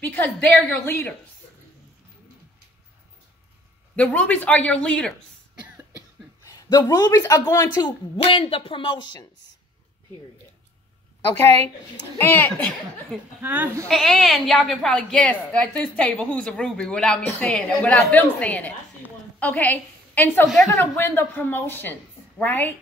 because they're your leaders. The rubies are your leaders. The rubies are going to win the promotions. Period. Okay? And y'all can probably guess at this table who's a ruby without me saying it, without them saying it. Okay? And so they're going to win the promotions, right?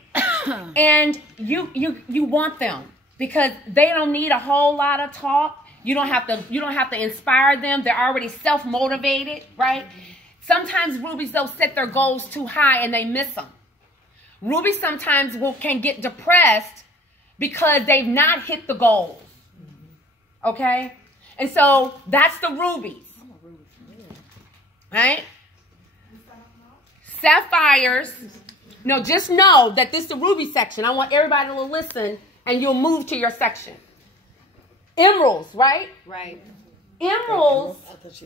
And you want them because they don't need a whole lot of talk. You don't have to inspire them. They're already self-motivated, right? Sometimes rubies, they'll set their goals too high and they miss them. Rubies sometimes can get depressed because they've not hit the goals. Okay? And so that's the rubies. Right? Sapphires. No, just know that this is the ruby section. I want everybody to listen and you'll move to your section. Emeralds, right? Right. Emeralds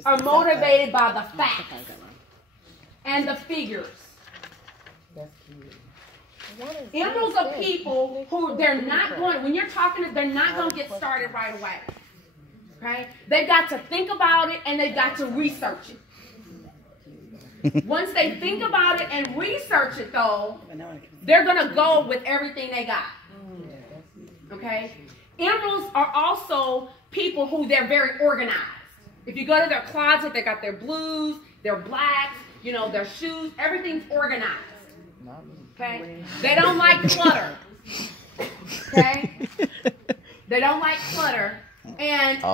are motivated by the facts and the figures. Emeralds are people who they're not going, when you're talking to, they're not going to get started right away. Okay? They've got to think about it and they've got to research it. Once they think about it and research it, though, they're going to go with everything they got. Okay? Emeralds are also people who they're very organized. If you go to their closet, they got their blues, their blacks, you know, their shoes, everything's organized. Okay? They don't like clutter. Okay? They don't like clutter. And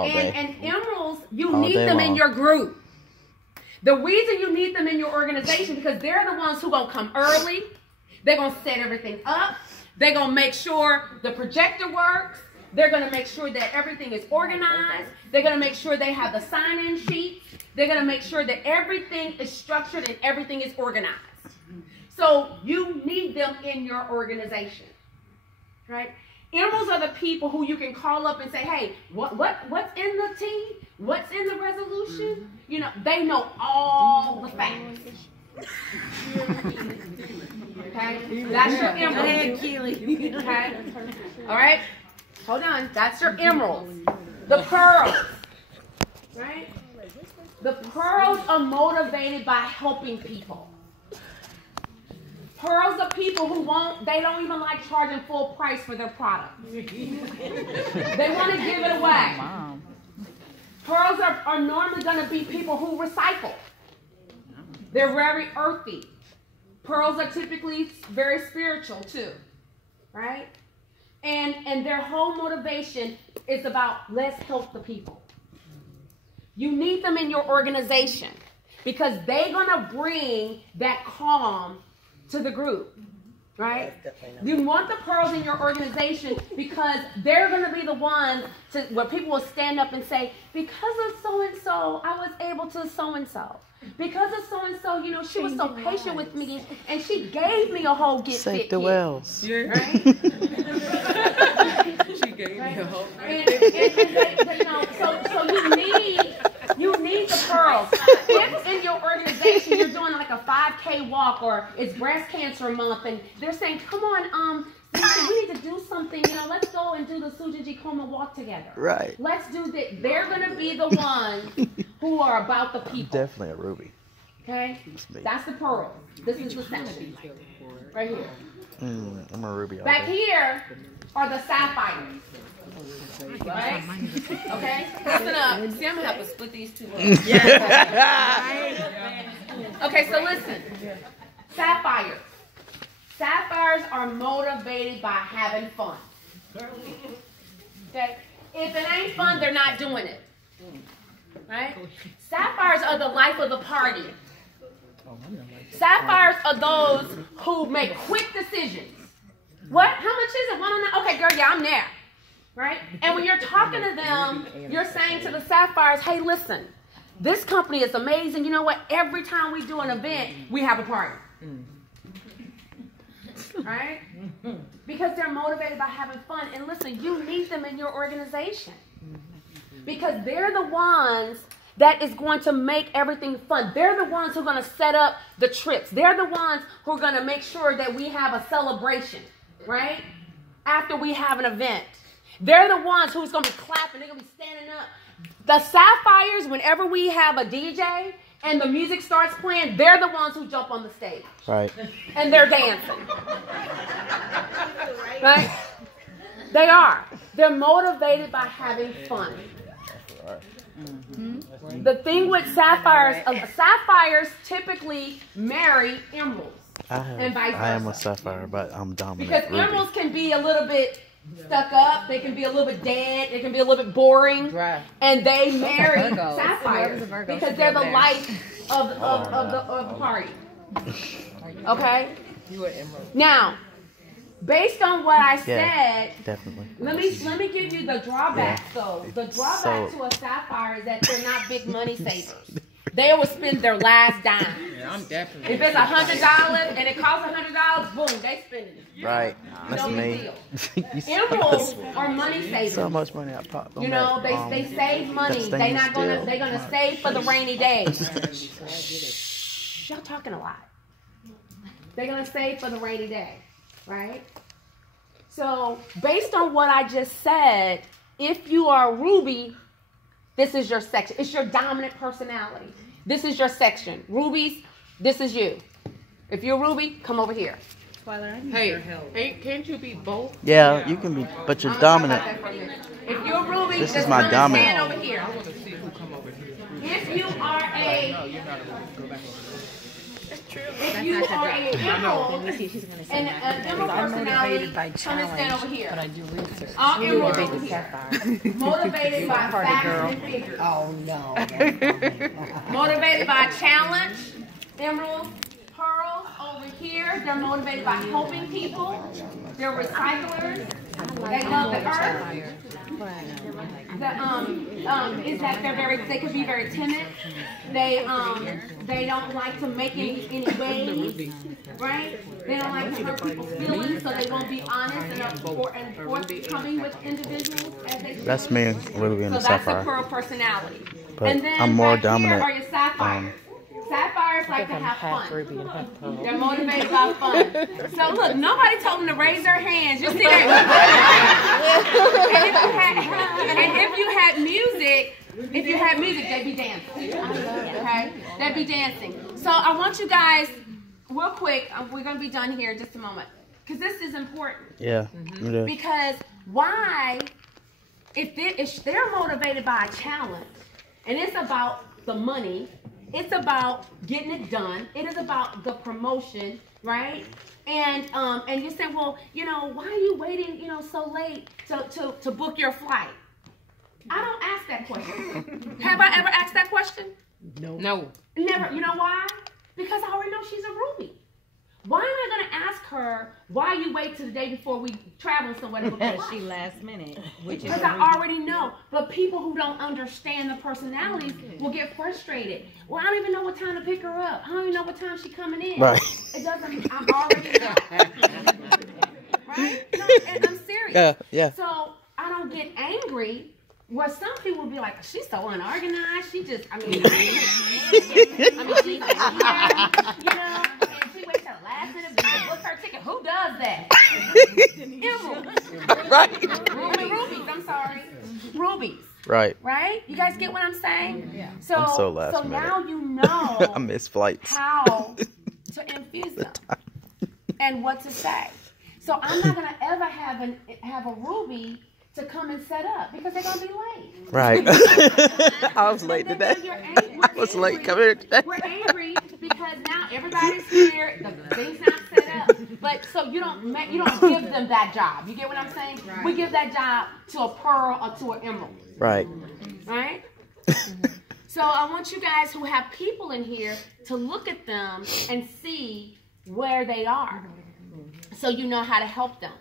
emeralds, you need them in your group. The reason you need them in your organization because they're the ones who are going to come early. They're going to set everything up. They're going to make sure the projector works. They're going to make sure that everything is organized. They're going to make sure they have the sign-in sheets. They're going to make sure that everything is structured and everything is organized. So you need them in your organization, right? Emeralds are the people who you can call up and say, hey, what's in the team? What's in the resolution? You know, they know all the facts. Okay? That's your emerald. Okay? All right? Hold on. That's your emeralds. The pearls. Right? The pearls are motivated by helping people. Pearls are people who they don't even like charging full price for their product. They want to give it away. Pearls are normally going to be people who recycle. They're very earthy. Pearls are typically very spiritual too, right? And their whole motivation is about let's help the people. You need them in your organization because they're going to bring that calm to the group, right? You want the pearls in your organization because they're going to be the ones where people will stand up and say, because of so-and-so, I was able to so-and-so. Because of so-and-so, you know, she was so patient with me and she gave me a whole get fit Save the wells. Right? She gave me a whole so you need the pearls. If in your organization you're doing like a 5K walk or it's breast cancer month and they're saying, come on, we need to do something, you know, let's go and do the Sujiji Koma walk together. Right. Let's do that. They're going to be the ones who are about the people. Definitely a ruby. Okay? That's the pearl. This is the section. Right here. I'm a ruby. Back here are the sapphires. Right? Okay? Listen up. See, I'm going to have to split these two up. Okay, so listen. Sapphires. Sapphires are motivated by having fun. Okay? If it ain't fun, they're not doing it. Right? Sapphires are the life of the party. Sapphires are those who make quick decisions. What? How much is it? Okay, girl, yeah, I'm there. Right? And when you're talking to them, you're saying to the sapphires, hey, listen, this company is amazing. You know what? Every time we do an event, we have a party. Right? Because they're motivated by having fun. And listen, you need them in your organization. Because they're the ones that is going to make everything fun. They're the ones who are going to set up the trips. They're the ones who are going to make sure that we have a celebration, right? After we have an event. They're the ones who's going to be clapping. They're going to be standing up. The sapphires, whenever we have a DJ and the music starts playing, they're the ones who jump on the stage. Right. And they're dancing. Right? They are. They're motivated by having fun. Mm-hmm. The thing with sapphires, sapphires typically marry emeralds. And vice versa. I am a sapphire, but I'm dominant. Because emeralds can be a little bit stuck up, they can be a little bit dead, they can be a little bit boring, right. And they marry sapphires because they're the light of the party. Okay? Now, based on what I said, definitely. Let me give you the drawback. So the drawback to a sapphire is that they're not big money savers. They will spend their last dime. Yeah, I'm definitely. If it's $100 and it costs $100, boom, they spend it. Right. That's me. Emeralds are money savers. So much money I popped on they save money. They're gonna save for the rainy days. Y'all talking a lot. They're gonna save for the rainy day, right? So based on what I just said, if you are a ruby, this is your section. It's your dominant personality. This is your section. Rubies, this is you. If you're a ruby, come over here. Twiler, I need your help. Can't you be both? Yeah, you can be, but you're dominant. If you're a ruby, this is my dominant. Stand over here. I want to see who come over here. If you are a... No, you're not a ruby. Go back over here. If you are an emerald, and an emerald personality, come and stand over here. But I do research. All emeralds motivated by facts and figures. Oh no. Motivated by challenge. Emeralds, pearls over here. They're motivated by helping people. They're recyclers. They love the earth. Is that they can be very timid. They don't like to make any waves, right? They don't like to hurt people's feelings, so they won't be honest and forthcoming with individuals as they should. That's me, Ruby and the So that's sapphire. the pearl personality. But and then I'm more back dominant. Here are your sapphires. Sapphires like to have fun. Ruby and half pearl. They're motivated by fun. So look, nobody told them to raise their hands. You see that? and if you had music, they'd be dancing. Okay? They'd be dancing. So I want you guys, real quick, we're going to be done here in just a moment. Because this is important. Yeah. Because why, if they're motivated by a challenge, and it's about the money, it's about getting it done. It is about the promotion, right? And you say, well, why are you waiting, so late to book your flight? I don't ask that question. Have I ever asked that question? No. Never. You know why? Because I already know she's a ruby. Why am I going to ask her why you wait till the day before we travel somewhere? Because she last minute. Because I already know. But people who don't understand the personalities will get frustrated. Well, I don't even know what time to pick her up. I don't even know what time she's coming in. Right. It doesn't. I'm already know. Right? No, and I'm serious. Yeah. So I don't get angry. Well, some people will be like, she's so unorganized. She just, she's here, and she waits till the last minute to book her ticket. Who does that? Emeralds. Right. Rubies, I'm sorry. Rubies. Right. Right? You guys get what I'm saying? Yeah. I'm so last minute. Now you know I miss flights. how to infuse them and what to say. So I'm not going to ever have a ruby to come and set up because they're going to be late. Right. I was late today. I was late coming here today. We're angry because now everybody's here, the thing's not set up. But so you don't give them that job. You get what I'm saying? Right. We give that job to a pearl or to an emerald. Right. Right? So I want you guys who have people in here to look at them and see where they are so you know how to help them.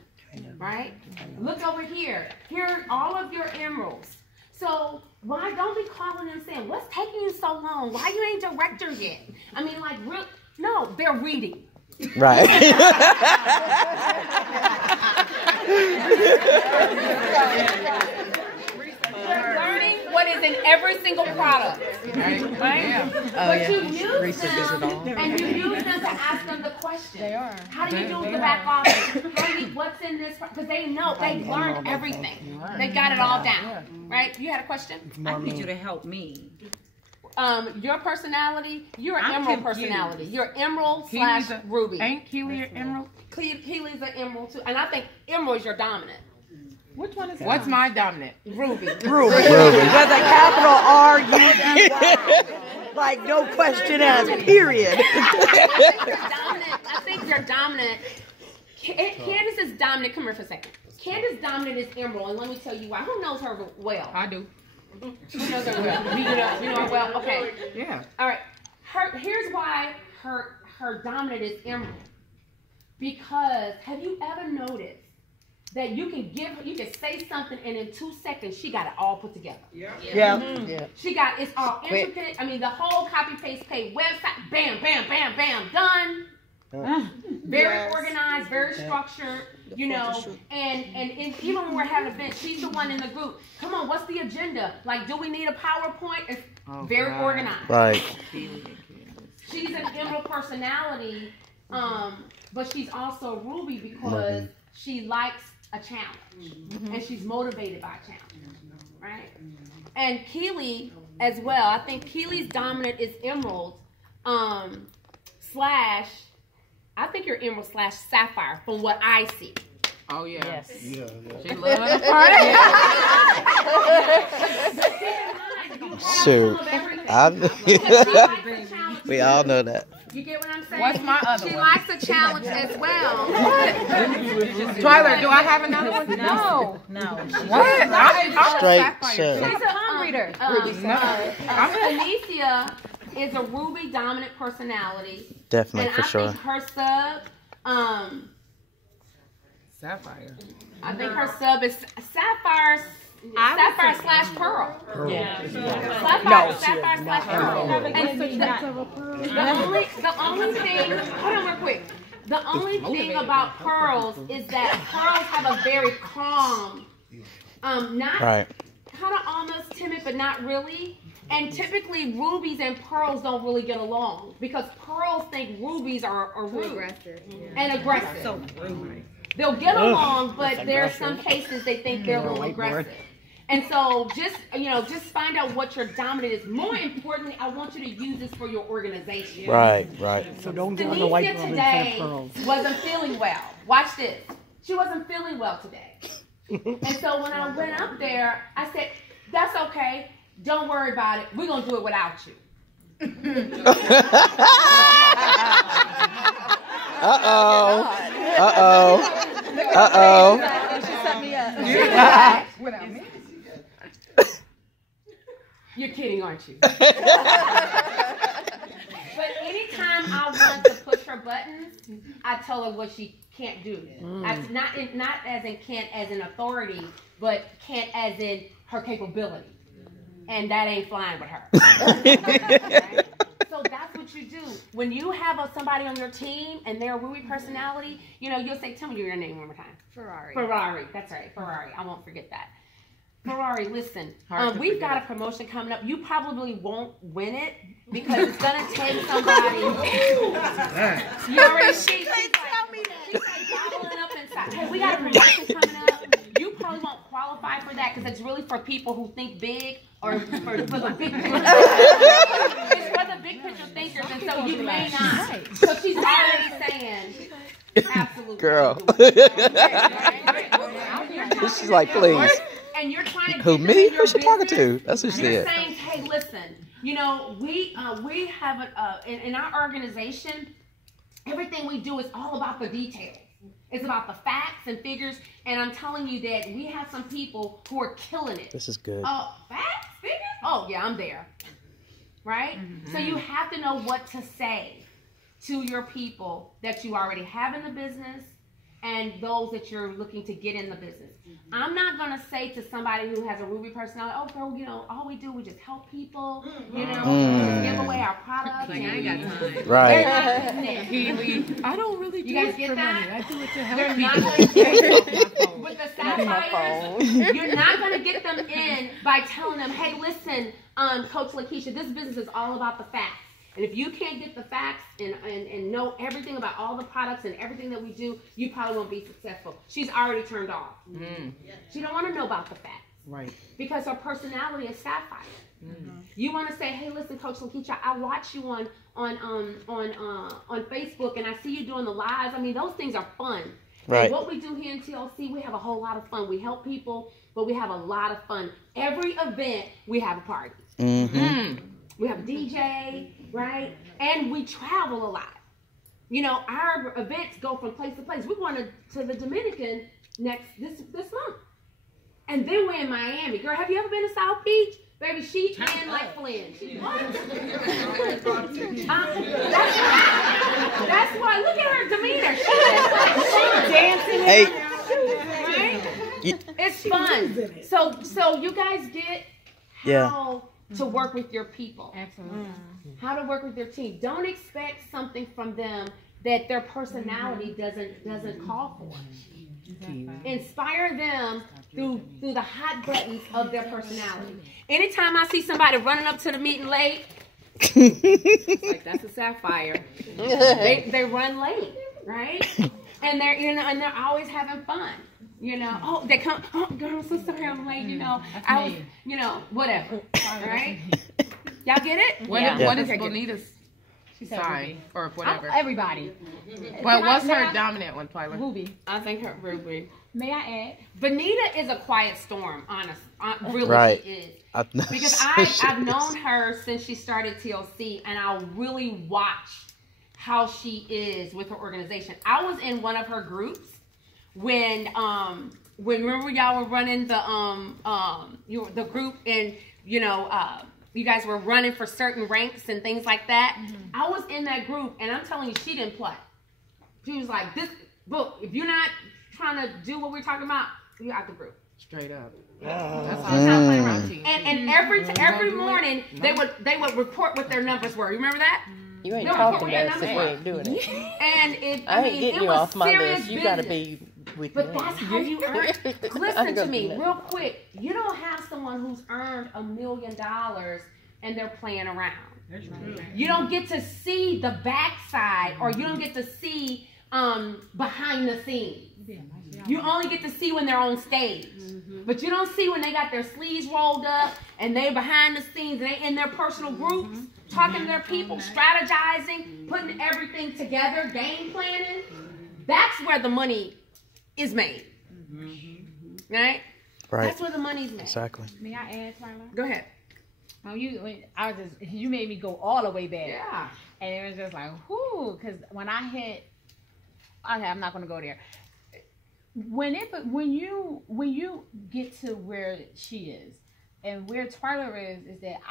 Right? Look over here. Here are all of your emeralds. So why don't be calling them saying, what's taking you so long? Why you ain't director yet? No, they're reading. Right. They're learning what is is in every single product. Right? Right? But you use them, and you use them to ask them the question. They are. How do you do the back office? What's in this? Because they know, they learned everything. They got it all down. Right? You had a question? I need you to help me. Your personality, you're an emerald personality. You're emerald / ruby. Ain't Keely an emerald? Keely's an emerald too. And I think emerald is your dominant. Which one is that? What's my dominant? Ruby. With a capital R-U-B-Y. Like no question asked, period. I think you're dominant. Candace is dominant. Come here for a second. Candace's dominant is emerald, and let me tell you why. Who knows her well? I do. Who knows her well? You know her well? Okay. Yeah. All right. Here's why her dominant is emerald. Because have you ever noticed that you can say something and in 2 seconds she got it all put together? Yeah. She got it's all intricate. I mean, the whole copy paste page website, bam, bam, bam, bam, done. Very organized, very structured, you know, and even when we're having events, she's the one in the group. Come on, what's the agenda? Like, do we need a PowerPoint? It's very organized. Right. She's an emerald personality, but she's also Ruby because she likes a challenge, and she's motivated by a challenge, right? And Keely as well. I think Keely's dominant is emerald, I think you're emerald / sapphire from what I see. Oh, yeah. Yes. She loves the party. Shoot. We all know that. You get what I'm saying? What's my other She one? likes a challenge as well. Twiler, do I have another one? No. What? I'm Straight shirt. She's a palm reader. Phoenicia is a ruby dominant personality. Definitely, and for sure. I think her sub, Sapphire. I think her sub is sapphire / pearl. Yeah. Sapphire / pearl. And the only thing, hold on real quick. The only thing about pearls is that pearls have a very calm, not kind of almost timid, but not really. And typically, rubies and pearls don't really get along because pearls think rubies are rude and aggressive. So rude. They'll get along, but there are some cases they think they're a little aggressive. And so just find out what your dominant is. More importantly, I want you to use this for your organization. Right. So don't go on the whiteboard today instead of pearls. wasn't feeling well. Watch this. She wasn't feeling well today. And so when I went up there, I said, that's okay. Don't worry about it. We're going to do it without you. She set me up. Without me. You're kidding, aren't you? But anytime I want to push her buttons, I tell her what she can't do. Not as in can't as in authority, but can't as in her capability. And that ain't flying with her. Right? So that's what you do. When you have somebody on your team and they're a ruby personality, you'll say, tell me your name one more time. Ferrari. That's right. Ferrari. I won't forget that. Ferrari, listen. We've got a promotion coming up. You probably won't win it because it's going to take somebody. You already she's like bottling up inside. Hey, we got a promotion coming up. You probably won't qualify for that because it's really for people who think big or for the big picture. It's for the big picture thinkers, and so you may not. So she's already saying, absolutely. Girl. She's like, please. And you're trying to Who, me? Who's she talking to? That's what she You're said. saying, hey, listen, we have in our organization, everything we do is all about the details. It's about the facts and figures, and I'm telling you that we have some people who are killing it. This is good. Oh, facts, figures? Oh, yeah, I'm there. Right? Mm-hmm. So you have to know what to say to your people that you already have in the business and those that you're looking to get in the business. I'm not going to say to somebody who has a ruby personality, oh, girl, all we do, we just help people, we just give away our products. Like, I ain't got time. Right. I don't really do it for money. I do it to help They're people. not going to with the Sapphires, you're not going to get them in by telling them, hey, listen, Coach Lakeisha, this business is all about the facts. And if you can't get the facts and know everything about all the products and everything that we do, you probably won't be successful. She's already turned off. She don't want to know about the facts. Right. Because her personality is Sapphire. You want to say, hey, listen, Coach Lakeisha, I watch you on Facebook, and I see you doing the lives. I mean, those things are fun. Right. And what we do here in TLC, we have a whole lot of fun. We help people, but we have a lot of fun. Every event, we have a party. We have a DJ, right? And we travel a lot. You know, our events go from place to place. We're going to the Dominican this month. And then we're in Miami. Girl, have you ever been to South Beach? Baby, she in like Flynn. That's why. Look at her demeanor. She's dancing. Hey. It's fun. So you guys get how to work with your people. Excellent. How to work with your team. Don't expect something from them that their personality doesn't call for. Inspire them through the hot buttons of their personality. Anytime I see somebody running up to the meeting late, like that's a Sapphire. They run late, right? And they're always having fun. You know, oh, they come, oh, girl, I'm so sorry I'm late, you know. I was, whatever. Right? Y'all get it? What is Bonita's sign or whatever? Everybody. Well, what's her dominant one, Twiler? Ruby. I think her Ruby. May I add? Bonita is a quiet storm, honest. Really, Right. she is. Because Because I've known her since she started TLC, and I really watch how she is with her organization. I was in one of her groups when remember y'all were running the group, and you guys were running for certain ranks and things like that. I was in that group, and I'm telling you, she didn't play. She was like, "This book, if you're not trying to do what we're talking about, you're out the group." Straight up. That's how I play around team. And every morning they would report what their numbers were. You remember that? you ain't They'll talking report about what us their if we numbers ain't doing it. And I ain't getting it you was off my serious list. You gotta business. be with But me. that's how you earn. I Listen go to me do that. real quick. You don't have someone who's earned $1 million and they're playing around. You don't get to see the backside, or you don't get to see behind the scenes. You only get to see when they're on stage. But you don't see when they got their sleeves rolled up and they behind the scenes and they in their personal groups, talking to their people, strategizing, putting everything together, game planning. That's where the money is made. Right? That's where the money's made. Exactly. May I add, Tyler? Go ahead. Oh, you made me go all the way back. Yeah. And it was just like, whoo, because when I hit, okay, I'm not gonna go there. When you get to where she is and where Twiler is that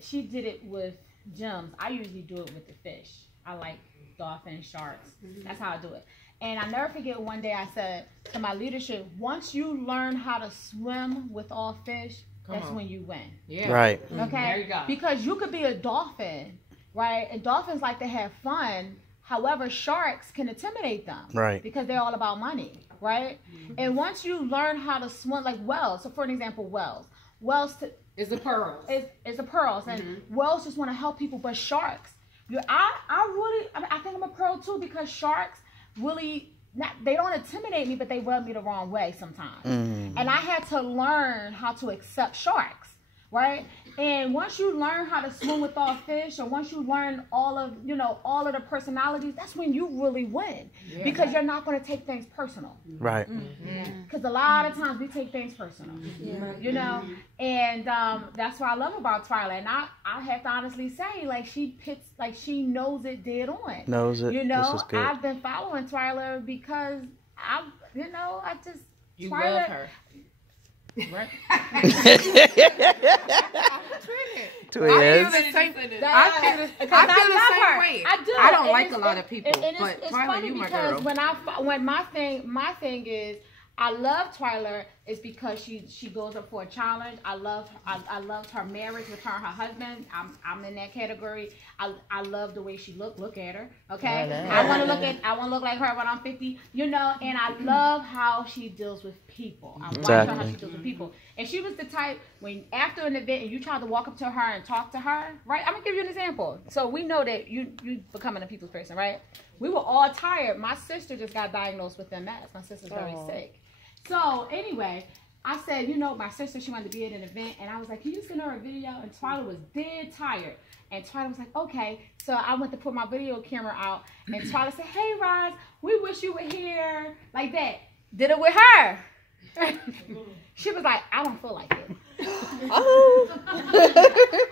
she did it with gems. I usually do it with the fish. I like dolphins, sharks. That's how I do it. And I never forget one day I said to my leadership, once you learn how to swim with all fish, that's when you win. Yeah. Right. Okay? There you go. Because you could be a dolphin, right? And dolphins like to have fun. However, sharks can intimidate them. Right. Because they're all about money, right? And once you learn how to swim, like whales. So for an example, whales. Is the pearls. Is the pearls. And whales just want to help people. But sharks, I think I'm a pearl too, because sharks really, they don't intimidate me, but they rub me the wrong way sometimes. And I had to learn how to accept sharks, right? And once you learn how to swim with all fish, or once you learn all of the personalities, that's when you really win. Because you're not going to take things personal. Right. Because a lot of times we take things personal, and that's what I love about Twiler. And I have to honestly say, like, she knows it dead on. Knows it. This is good. I've been following Twiler because I just You Twiler, love her. Right? Twins. I feel the same way. I do. I don't like a lot of people, and but it's Twiler, funny you my because girl. when my thing is, I love Twiler is because she goes up for a challenge. I loved her marriage with her and her husband. I'm in that category. I love the way she look at her. Okay, I want to look like her when I'm 50. You know, and I love how she deals with people. I watch her how she deals with people. And she was the type when after an event and you try to walk up to her and talk to her, right? I'm gonna give you an example. So we know that you becoming a people's person, right? We were all tired. My sister just got diagnosed with MS. My sister's very sick. So anyway, I said, you know, my sister, she wanted to be at an event, and I was like, can you send her a video? And Twiler was dead tired. And Twiler was like, okay. So I went to put my video camera out, and Twiler said, hey, Roz, we wish you were here, like that. Did it with her. She was like, I don't feel like it. Oh.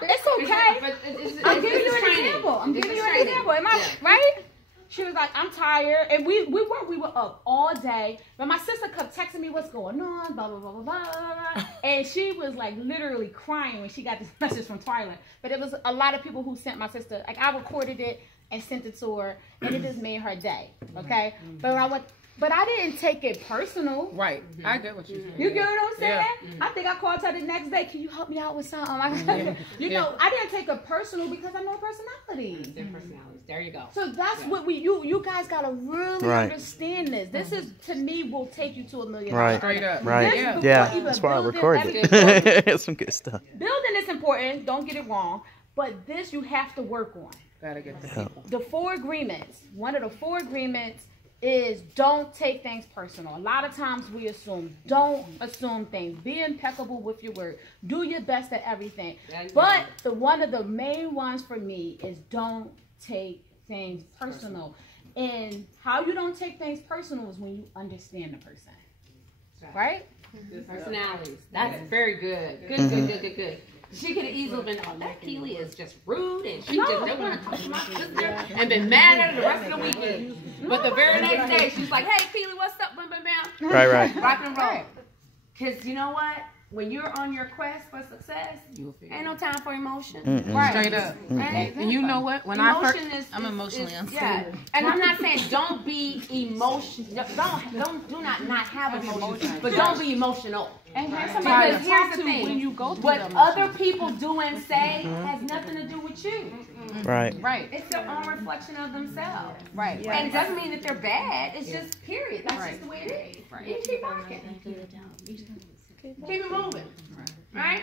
It's okay. I'm giving you an example. I'm giving you an example. Am I right? She was like, I'm tired. And we were up all day. But my sister kept texting me what's going on, blah, blah, blah, blah, blah, blah. And she was like literally crying when she got this message from Twiler. But it was a lot of people who sent my sister, like I recorded it and sent it to her, and it just made her day. Okay? But I didn't take it personal. Right. I get what you're saying. You get what I'm saying? I think I called her the next day. Can you help me out with something? You know, I didn't take it personal because I know personalities. Their personalities. There you go. So that's what you guys gotta really understand this. This is, to me, will take you to $1 million. Right. Straight up. Right. Yeah. That's why I recorded it. Some good stuff. Building is important. Don't get it wrong. But this you have to work on. Gotta get the people. The 4 agreements. One of the 4 agreements is don't take things personal. A lot of times we assume. Don't assume things. Be impeccable with your word. Do your best at everything. But one of the main ones for me is don't take things personal. And how you don't take things personal is when you understand the person. Right? Personalities. That's very good. Good. She could have easily been, oh, that Keely is just rude, and she just don't want to talk to my sister, and been mad at her the rest of the weekend. But the very next day, she's like, hey, Keely, what's up? Bam, bam, bam. Right. Rock and roll. Because you know what? When you're on your quest for success, ain't no time for emotion. Right. Straight up. And you know what? When I'm emotionally unstable. Yeah. And I'm not saying don't be emotional. Do not have emotion. But don't be emotional. And because here's the thing. When you go what other people do and say has nothing to do with you. Right. It's their own reflection of themselves. Right. And it doesn't mean that they're bad. It's just period. That's just the way it is. You keep rocking. Keep it moving. Right?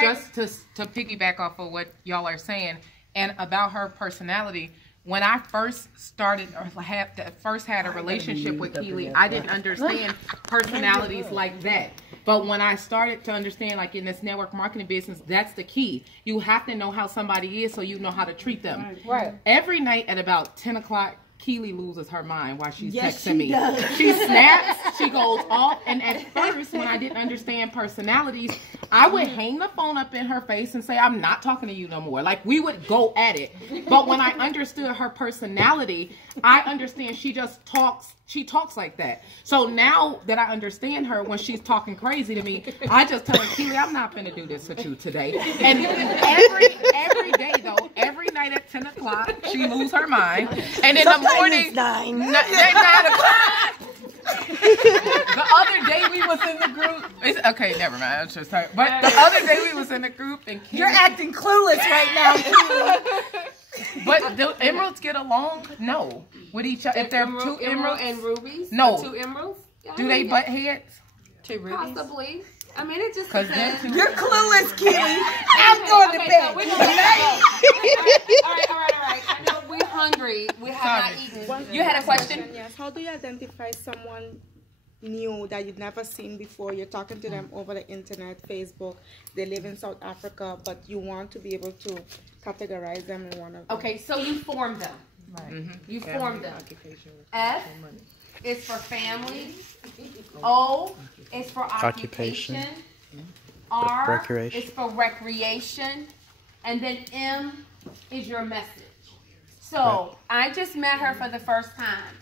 Just to piggyback off of what y'all are saying and about her personality, when I first started or had a relationship with Keely, I didn't understand personalities like that. But when I started to understand, like in this network marketing business, that's the key. You have to know how somebody is so you know how to treat them. Right. Every night at about 10 o'clock, Keely loses her mind while she's texting me. She snaps, she goes off, and at first, when I didn't understand personalities, I would hang the phone up in her face and say, I'm not talking to you no more. Like, we would go at it. But when I understood her personality, I understand she talks like that. So now that I understand her, when she's talking crazy to me, I just tell her, Keely, I'm not going to do this with you today. And every day, though, every night at 10 o'clock, she loses her mind. And in the morning, 9 o'clock. The other day we was in the group. Okay, never mind. I'm just sorry. But the other day we was in the group, and Keely, you're acting clueless right now, Keely. But do emeralds get along? No, with each other. If they're two emeralds and rubies, no. 2 emeralds. Do they butt heads? 2 rubies. Possibly. I mean, it just depends. You're clueless, Keely. I'm going to bed. So we're gonna all right. I know we're hungry. We have not eaten. You had a question? Yes. How do you identify someone new that you've never seen before? You're talking to them over the internet, Facebook. They live in South Africa, but you want to be able to categorize them in one of them. Okay, so you form them. Right. You form them. F is for family. O is for occupation. R Recreation. is for recreation. And then M is your message. So I just met her for the first time.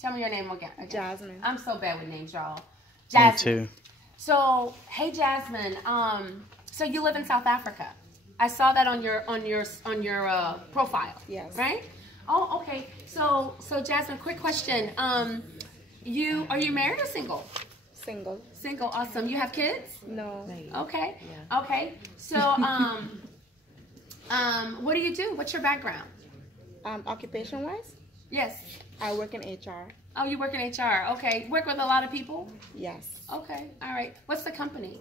Tell me your name again. Jasmine. I'm so bad with names, y'all. Jasmine. Me too. So, hey Jasmine. So you live in South Africa. I saw that on your profile. Yes. Right? Oh, okay. So Jasmine, quick question. Are you married or single? Single. Single, awesome. You have kids? No. Okay. Okay. So, what do you do? What's your background? Occupation-wise, Yes. I work in HR. Oh, you work in HR. Okay. Work with a lot of people? Yes. Okay. All right. What's the company?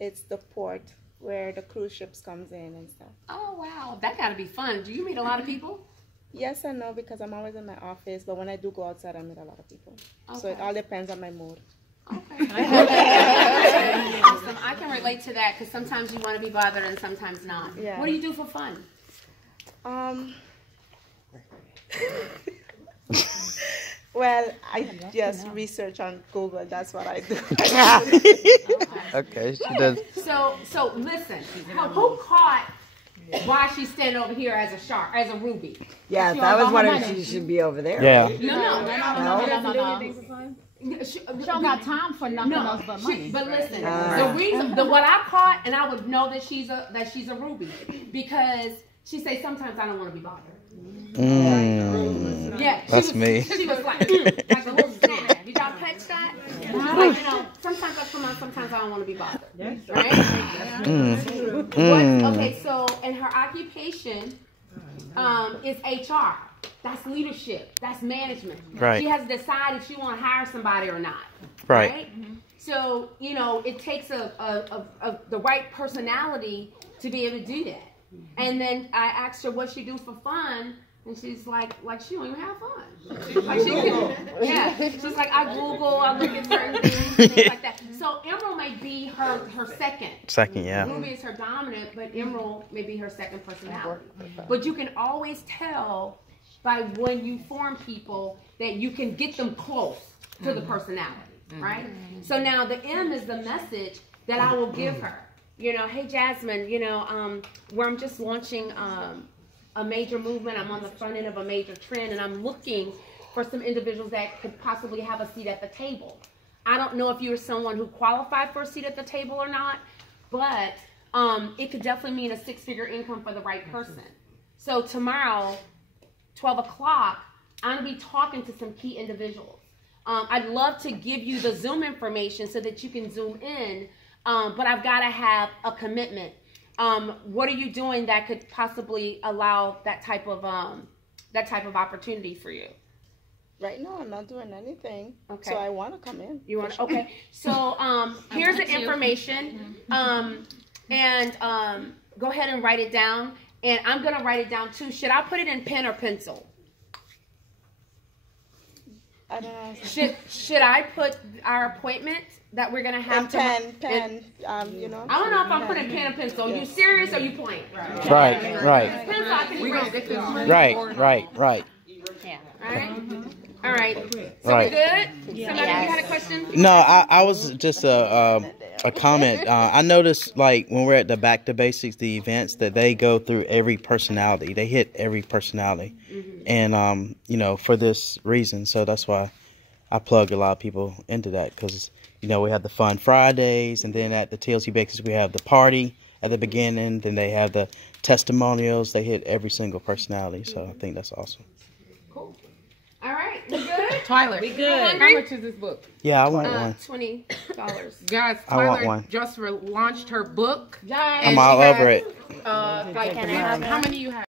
It's the port where the cruise ships comes in and stuff. Oh, wow. That got to be fun. Do you meet a lot of people? Yes and no, because I'm always in my office, but when I do go outside, I meet a lot of people. So it all depends on my mood. Okay. Awesome. I can relate to that because sometimes you want to be bothered and sometimes not. Yeah. What do you do for fun? Well, I just research on Google. That's what I do. Okay, she does. So listen. Who caught why she's standing over here as a shark, as a ruby? Yes, I was wondering if she should be over there. Yeah. No. She don't got time for nothing else but money. But listen, the reason, what I caught, and I would know that she's a ruby because she say sometimes I don't want to be bothered. Yeah, That's me. She was like a little snap. Did y'all catch that? Like, sometimes I come on, sometimes I don't want to be bothered. Right? Okay, so and her occupation is HR. That's leadership. That's management. Right. She has to decide if she want to hire somebody or not. Right. So it takes the right personality to be able to do that. And then I asked her what she do for fun. And she's like she don't even have fun. Like she's like, I Google, I look at certain things like that. So Emerald may be her second. Second, yeah. Ruby is her dominant, but Emerald may be her second personality. But you can always tell by when you form people that you can get them close to the personality, right? So now the M is the message that I will give her. Hey Jasmine, where I'm just launching a major movement. I'm on the front end of a major trend, and I'm looking for some individuals that could possibly have a seat at the table. I don't know if you're someone who qualified for a seat at the table or not, but it could definitely mean a six-figure income for the right person. So tomorrow, 12 o'clock, I'm going to be talking to some key individuals. I'd love to give you the Zoom information so that you can Zoom in, but I've got to have a commitment. What are you doing that could possibly allow that type of opportunity for you? Right now, I'm not doing anything. Okay. So I want to come in. You want to? Okay. So here's the information, and go ahead and write it down. And I'm gonna write it down too. Should I put it in pen or pencil? I don't know. Should I put our appointment that we're gonna have pen, I don't know if I'm putting pen or pencil. Are you serious or are you playing? Right. Pencil, I can write it. Right. Yeah. All right. So we good? Somebody, you had a question? No, I was just a comment. I noticed, like, when we're at the Back to Basics, the events, that they go through every personality. They hit every personality. And, for this reason. So that's why I plug a lot of people into that. Because, we have the Fun Fridays. And then at the TLC Basics, we have the party at the beginning. Then they have the testimonials. They hit every single personality. So I think that's awesome. Cool. All right. We good? Twiler. We good. How much is this book? Yeah, I want one. $20. Guys, I want Twiler one. just launched her book. I'm all over it. How many you have?